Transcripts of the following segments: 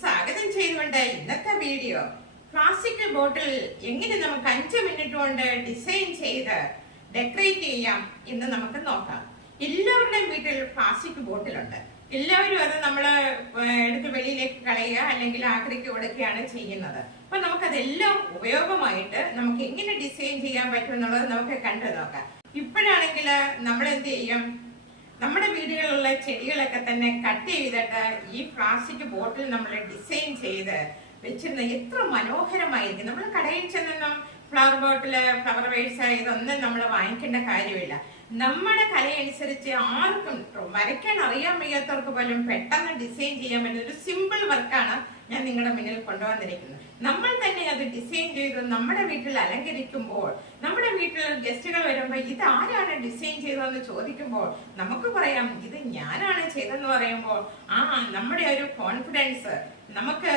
സ്വാഗതം ചെയ്തുകൊണ്ട് ഇന്നത്തെ വീഡിയോ പ്ലാസ്റ്റിക് ബോട്ടിൽ എങ്ങനെ നമുക്ക് 5 മിനിറ്റ് കൊണ്ട് ഡിസൈൻ ചെയ്ത് ഡെക്കറേറ്റ് ചെയ്യാം എന്ന് നമുക്ക് നോക്കാം. എല്ലാവരുടെയും വീട്ടിൽ പ്ലാസ്റ്റിക് ബോട്ടിലുണ്ട്. എല്ലാവരും അത് നമ്മൾ എടുത്ത് വെളിയിലേക്ക് കളയുക അല്ലെങ്കിൽ ആക്രിക്ക് കൊടുക്കുകയാണ് ചെയ്യുന്നത്. അപ്പൊ നമുക്കതെല്ലാം ഉപയോഗമായിട്ട് നമുക്ക് എങ്ങനെ ഡിസൈൻ ചെയ്യാൻ പറ്റും എന്നുള്ളത് നമുക്ക് കണ്ടു നോക്കാം. ഇപ്പോഴാണെങ്കിൽ നമ്മൾ എന്ത് ചെയ്യും, നമ്മുടെ വീടുകളിലുള്ള ചെടികളൊക്കെ തന്നെ കട്ട് ചെയ്തിട്ട് ഈ പ്ലാസ്റ്റിക് ബോട്ടിൽ നമ്മൾ ഡിസൈൻ ചെയ്ത് വെച്ചിരുന്ന എത്ര മനോഹരമായിരിക്കും. നമ്മൾ കടയിൽ ചെന്നൊന്നും ഫ്ലവർ ബോട്ടില്, ഫ്ലവർ വേഴ്സ് ഇതൊന്നും നമ്മൾ വാങ്ങിക്കേണ്ട കാര്യമില്ല. നമ്മുടെ കലയനുസരിച്ച് ആർക്കും വരയ്ക്കാൻ അറിയാൻ വയ്യാത്തവർക്ക് പോലും പെട്ടെന്ന് ഡിസൈൻ ചെയ്യാൻ പറ്റുന്ന ഒരു സിമ്പിൾ വർക്കാണ് ഞാൻ നിങ്ങളുടെ മുന്നിൽ കൊണ്ടുവന്നിരിക്കുന്നത്. നമ്മൾ തന്നെ അത് ഡിസൈൻ ചെയ്ത് നമ്മുടെ വീട്ടിൽ അലങ്കരിക്കുമ്പോൾ, നമ്മുടെ വീട്ടിൽ ഗസ്റ്റുകൾ വരുമ്പോൾ ഇത് ആരാണ് ഡിസൈൻ ചെയ്തതെന്ന് ചോദിക്കുമ്പോൾ നമുക്ക് പറയാം ഇത് ഞാനാണ് ചെയ്തെന്ന് പറയുമ്പോൾ നമ്മുടെ ഒരു കോൺഫിഡൻസ് നമുക്ക്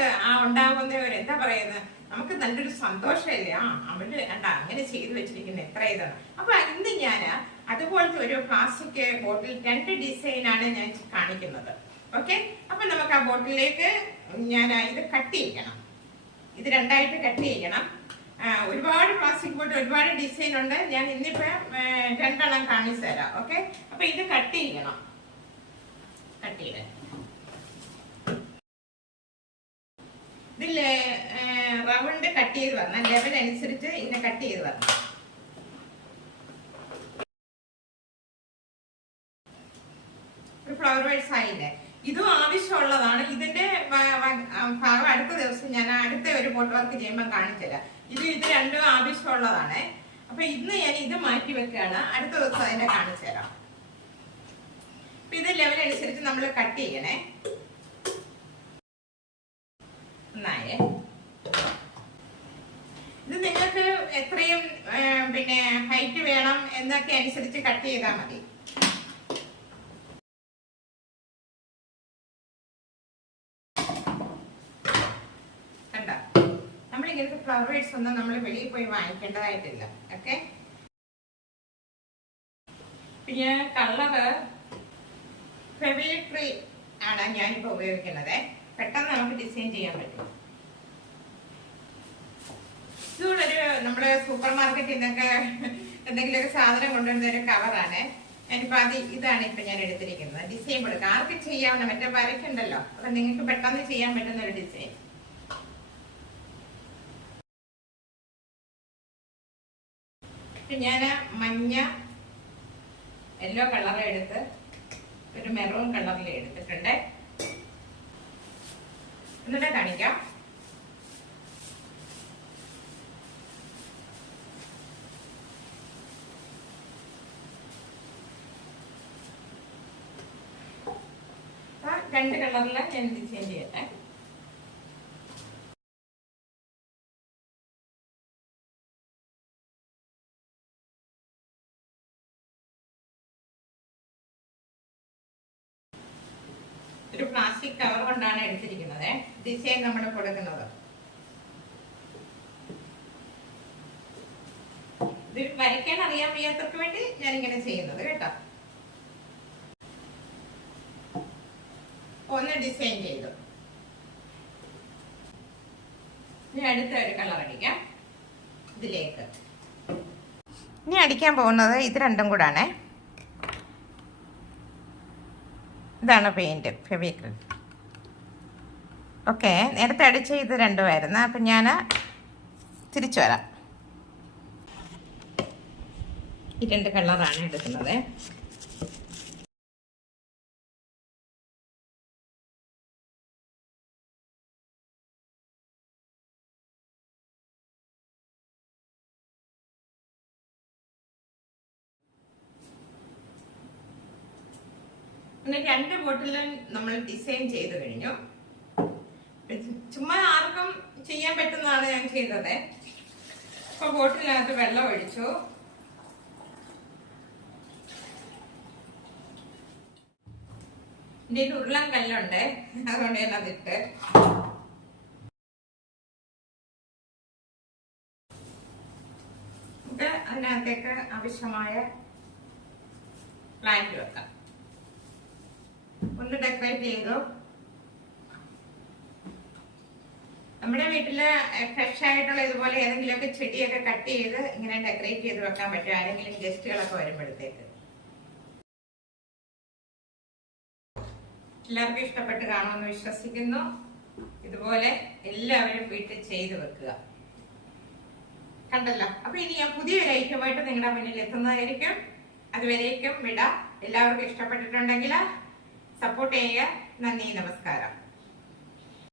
ഉണ്ടാകുന്ന ഒരു എന്താ പറയുന്നത്, നമുക്ക് നല്ലൊരു സന്തോഷമില്ലേ. അവര് അങ്ങനെ ചെയ്തു വെച്ചിരിക്കുന്നത് എത്ര ഇതാണ്. അപ്പൊ ഇന്ന് ഞാൻ അതുപോലത്തെ ഒരു പ്ലാസ്റ്റിക് ബോട്ടിൽ 2 ഡിസൈനാണ് ഞാൻ കാണിക്കുന്നത്. ഓക്കെ, അപ്പൊ നമുക്ക് ആ ബോട്ടിലേക്ക് ഞാൻ ഇത് കട്ട് ചെയ്യണം. ഇത് 2ആയിട്ട് കട്ട് ചെയ്യണം. ഒരുപാട് പ്ലാസ്റ്റിക് ബോട്ടിൽ ഒരുപാട് ഡിസൈൻ ഉണ്ട്. ഞാൻ ഇന്നിപ്പോ 2 എണ്ണം കാണിച്ചു തരാം. ഓക്കെ, അപ്പൊ ഇത് കട്ട് ചെയ്യണം. കട്ട് ചെയ്ത് ഇതിൽ റൗണ്ട് കട്ട് ചെയ്ത് വരണം. ലെവൽ അനുസരിച്ച് ഇതിനെ കട്ട് ചെയ്ത് വരണം. ഒരു ഫ്ലവർ വേഴ്സ് ആയില്ലേ, ഇതും ആവശ്യമുള്ളതാണ്. ഇതിന്റെ ഭാഗം അടുത്ത ദിവസം ഞാൻ അടുത്ത ഒരു ബോട്ട് വർക്ക് ചെയ്യുമ്പോൾ കാണിച്ചുതരാം. ഇത് രണ്ടും ആവശ്യമുള്ളതാണ്. അപ്പൊ ഇന്ന് ഞാൻ ഇത് മാറ്റി വെക്കുകയാണ്. അടുത്ത ദിവസം അതിനെ കാണിച്ചു തരാം. അപ്പൊ ഇത് ലെവൽ അനുസരിച്ച് നമ്മൾ കട്ട് ചെയ്യണേ. നന്നായേ, ഇത് നിങ്ങൾക്ക് എത്രയും പിന്നെ ഹൈറ്റ് വേണം എന്നൊക്കെ അനുസരിച്ച് കട്ട് ചെയ്താൽ മതി. കണ്ട, നമ്മൾ ഇങ്ങനത്തെ ഫ്ലവർ വേഴ്സ് ഒന്നും നമ്മൾ വെളിയിൽ പോയി വാങ്ങിക്കേണ്ടതായിട്ടില്ല. ഓക്കെ, പിന്നെ കളറ് ഫെവിക്രിൽ ആണ് ഞാനിപ്പോ ഉപയോഗിക്കുന്നത്. പെട്ടെന്ന് നമുക്ക് ഡിസൈൻ ചെയ്യാൻ പറ്റും. ഇതുകൊണ്ടൊരു നമ്മുടെ സൂപ്പർ മാർക്കറ്റിൽ നിന്നൊക്കെ എന്തെങ്കിലുമൊക്കെ സാധനം കൊണ്ടുവരുന്ന ഒരു കവറാണ്. ഞാനിപ്പോ ഇതാണ് ഇപ്പൊ ഞാൻ എടുത്തിരിക്കുന്നത്. ഡിസൈൻ കൊടുക്കാം, ആർക്ക് ചെയ്യാവുന്ന, മറ്റേ വരയ്ക്കുണ്ടല്ലോ, അപ്പൊ നിങ്ങൾക്ക് പെട്ടെന്ന് ചെയ്യാൻ പറ്റുന്ന ഒരു ഡിസൈൻ. ഞാൻ മഞ്ഞ, യെല്ലോ കളർ എടുത്ത് ഒരു മെറൂൺ കളറിൽ എടുത്തിട്ടുണ്ട്. എന്നിട്ട് കാണിക്കാം. രണ്ട് കളറില് ഞാൻ ഡിസൈൻ ചെയ്യട്ടെ. ഒരു പ്ലാസ്റ്റിക് കവർ കൊണ്ടാണ് എടുത്തിരിക്കുന്നത് ഡിസൈൻ നമ്മൾ കൊടുക്കുന്നത്. ഇത് വരയ്ക്കാൻ അറിയാൻ വയ്യാത്തവർക്ക് വേണ്ടി ഞാൻ ഇങ്ങനെ ചെയ്യുന്നത് കേട്ടോ. ഒന്ന് ഡിസൈൻ ചെയ്തു. ഇനി അടുത്ത ഒരു കളർ അടിക്കാം ഇതിലേക്ക്. ഇനി അടിക്കാൻ പോകുന്നത് ഇത് രണ്ടും കൂടാണ്. ഇതാണ് പെയിന്റ്, ഫെവിക്രിൽ. ഓക്കെ, നേരത്തെ അടിച്ച ഇത് രണ്ടുമായിരുന്നു. അപ്പം ഞാൻ തിരിച്ചു വരാം. ഈ 2 കളറാണ് എടുക്കുന്നത്. അങ്ങനെ 2 ബോട്ടിലും നമ്മൾ ഡിസൈൻ ചെയ്ത് കഴിഞ്ഞു. ചുമ്മാ ആർക്കും ചെയ്യാൻ പറ്റുന്നതാണ് ഞാൻ ചെയ്തത്. ഇപ്പൊ ബോട്ടിലിനകത്ത് വെള്ളം ഒഴിച്ചു. ഇതിന്റെ ഉരുളൻ കല്ലുണ്ട്, അതുകൊണ്ട് ഞാൻ അതിട്ട് അതിനകത്തേക്ക് ആവശ്യമായ പ്ലാന്റ് വെക്കാം. ഒന്ന് ഡെക്കറേറ്റ് ചെയ്തു. നമ്മുടെ വീട്ടില് ഫ്രഷ് ആയിട്ടുള്ള ഇതുപോലെ ഏതെങ്കിലുമൊക്കെ ചെടിയൊക്കെ കട്ട് ചെയ്ത് ഇങ്ങനെ ഡെക്കറേറ്റ് ചെയ്ത് വെക്കാൻ പറ്റും ആരെങ്കിലും ഗസ്റ്റുകളൊക്കെ വരുമ്പോഴത്തേക്ക്. എല്ലാവർക്കും ഇഷ്ടപ്പെട്ട് കാണുമെന്ന് വിശ്വസിക്കുന്നു. ഇതുപോലെ എല്ലാവരും വീട്ടിൽ ചെയ്ത് വെക്കുക. കണ്ടല്ലോ. അപ്പൊ ഇനി ഞാൻ പുതിയൊരു ഐറ്റമായിട്ട് നിങ്ങളുടെ മുന്നിൽ എത്തുന്നതായിരിക്കും. അതുവരേക്കും വിടാം. എല്ലാവർക്കും ഇഷ്ടപ്പെട്ടിട്ടുണ്ടെങ്കിൽ സപ്പോർട്ട് ചെയ്യുക. നന്ദി, നമസ്കാരം.